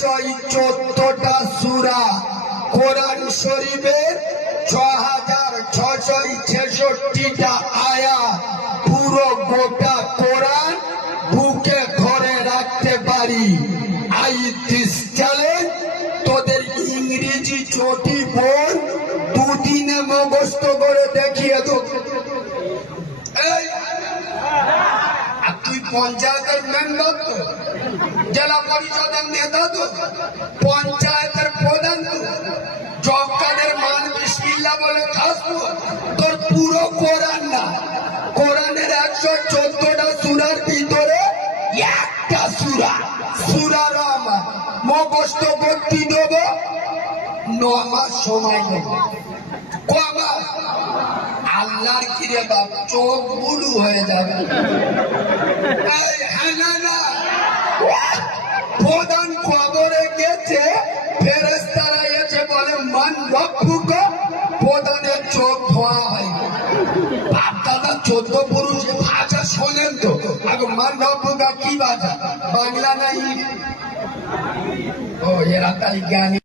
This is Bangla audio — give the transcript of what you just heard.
114টা সূরা, কোরআন শরীফের 6666টা আয়াত, পুরো গোটা কোরআন বুকে ধরে রাখতে পারি। আই দিস চ্যালেঞ্জ, তোদের ইংরেজি চটি বই দুদিনে মুখস্থ করে দেখিয়ে দেব। তুই পঞ্চায়েতের মেম্বার তো, জেলা পরিষদের নেতা তো, পঞ্চায়েতের প্রধান তো, জব কার্ডের মান বিসমিল্লাহ বলে খাস তো। তোর পুরো কোরআন না, কোরআনের 114টা সূরার ভিতরে একটা সূরা, সূরা রহমান মুখস্থ করতে দেব। 9 মাস সময় নেব। কমাস আল্লাহর কিরে বাপ, চোখ বুলু হয়ে যাবে। প্রধান কবরে গেছে, ফেরেশতারা এসে বলে মান রব্বুক, প্রধানের চোখ ধোয়া হয়। বাপ দাদা 14 পুরুষ ভাষা শোনেন তো, আগে মান রব্বুক কি ভাষা, বাংলা নাই? ও এরা তাই জ্ঞানী।